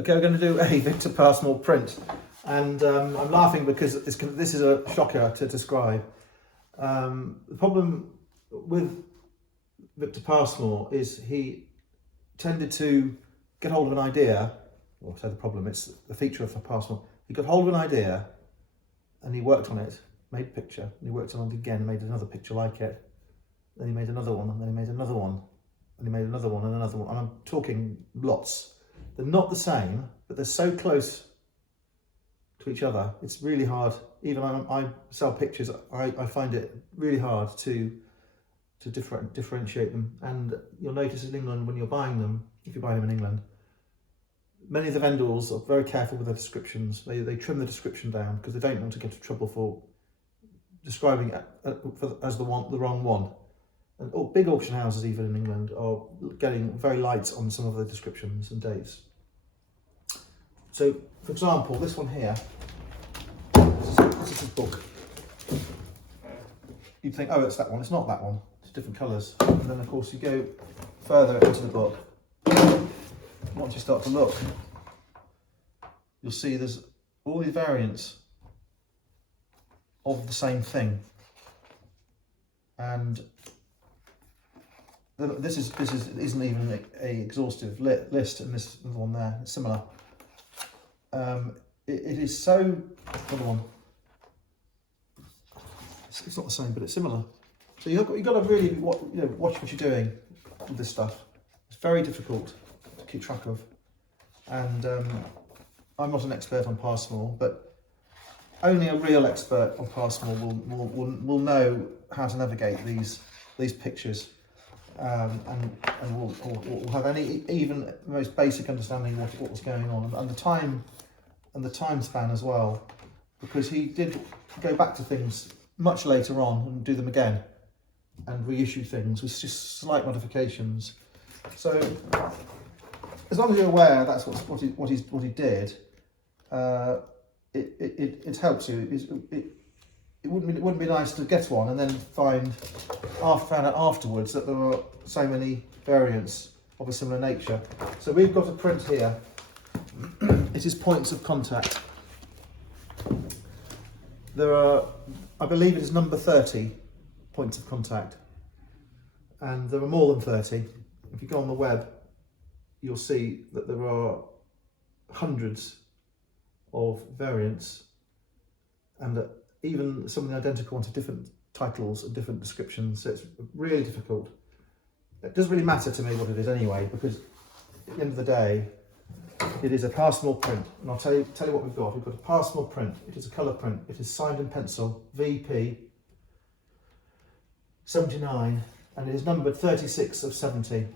Okay, we're going to do a Victor Pasmore print, and I'm laughing because this is a shocker to describe. The problem with Victor Pasmore is he tended to get hold of an idea, or say the problem, it's the feature of Pasmore. He got hold of an idea and he worked on it, made a picture, and he worked on it again, made another picture like it, then he made another one, and then he made another one, and he made another one and another one, and I'm talking lots. They're not the same, but they're so close to each other. It's really hard. Even I sell pictures. I find it really hard to differentiate them. And you'll notice in England when you're buying them, if you're buying them in England, many of the vendors are very careful with their descriptions. They trim the description down because they don't want to get into trouble for describing it as the wrong one. And big auction houses, even in England, are getting very light on some of the descriptions and dates. So, for example, this one here, this is his book. You'd think, oh, it's that one. It's not that one. It's different colours. And then, of course, you go further into the book. Once you start to look, you'll see there's all these variants of the same thing. And this isn't even a exhaustive list, and this other one there, it's similar. It is so, another one, it's not the same, but it's similar. So you've got to really watch what you're doing with this stuff. It's very difficult to keep track of. And I'm not an expert on Pasmore, but only a real expert on Pasmore will know how to navigate these pictures. And will have even the most basic understanding of what was going on, and the time span as well, because he did go back to things much later on and do them again and reissue things with just slight modifications. So as long as you're aware that's what he did, it helps you. It wouldn't be nice to get one and then find out afterwards that there are so many variants of a similar nature. So we've got a print here. It is points of contact. There are, I believe it is number 30 points of contact, and there are more than 30. If you go on the web, you'll see that there are hundreds of variants, and even some of the identical ones have different titles and different descriptions, so it's really difficult. It doesn't really matter to me what it is anyway, because at the end of the day, it is a Pasmore print. And I'll tell you what we've got. We've got a Pasmore print. It is a colour print. It is signed in pencil, VP 79, and it is numbered 36 of 70.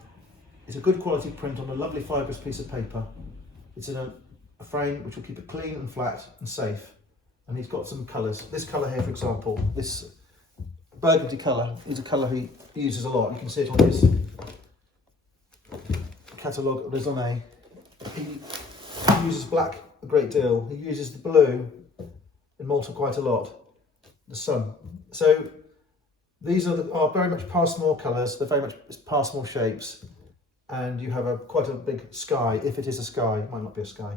It's a good quality print on a lovely fibrous piece of paper. It's in a frame which will keep it clean and flat and safe. And he's got some colours. This colour here, for example, this burgundy colour is a colour he uses a lot. You can see it on his catalogue raisonné. He uses black a great deal. He uses the blue in Malta quite a lot, the sun. So these are very much Pasmore colours. They're very much Pasmore shapes, and you have quite a big sky. If it is a sky, it might not be a sky.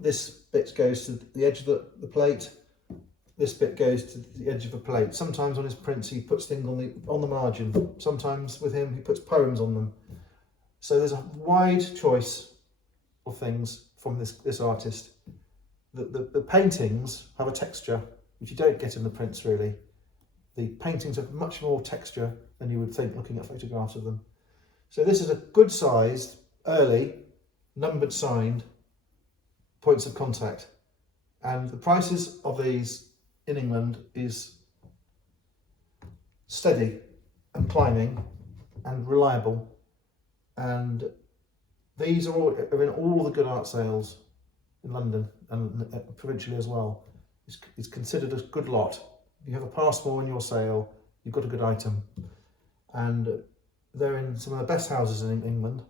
This bit goes to the edge of the plate. This bit goes to the edge of the plate. Sometimes on his prints he puts things on the margin. Sometimes with him he puts poems on them. So there's a wide choice of things from this artist. The paintings have a texture which you don't get in the prints really. The paintings have much more texture than you would think looking at photographs of them. So this is a good sized, early, numbered, signed points of contact, and the prices of these in England is steady and climbing and reliable, and these are in all the good art sales in London and provincially as well. It's considered a good lot. You have a Pasmore in your sale, you've got a good item, and they're in some of the best houses in England,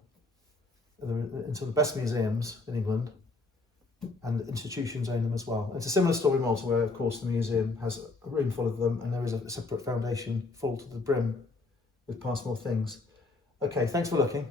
they're in some of the best museums in England, and institutions own them as well. It's a similar story in Malta, where of course the museum has a room full of them, and there is a separate foundation full to the brim with Pasmore things. Okay, thanks for looking.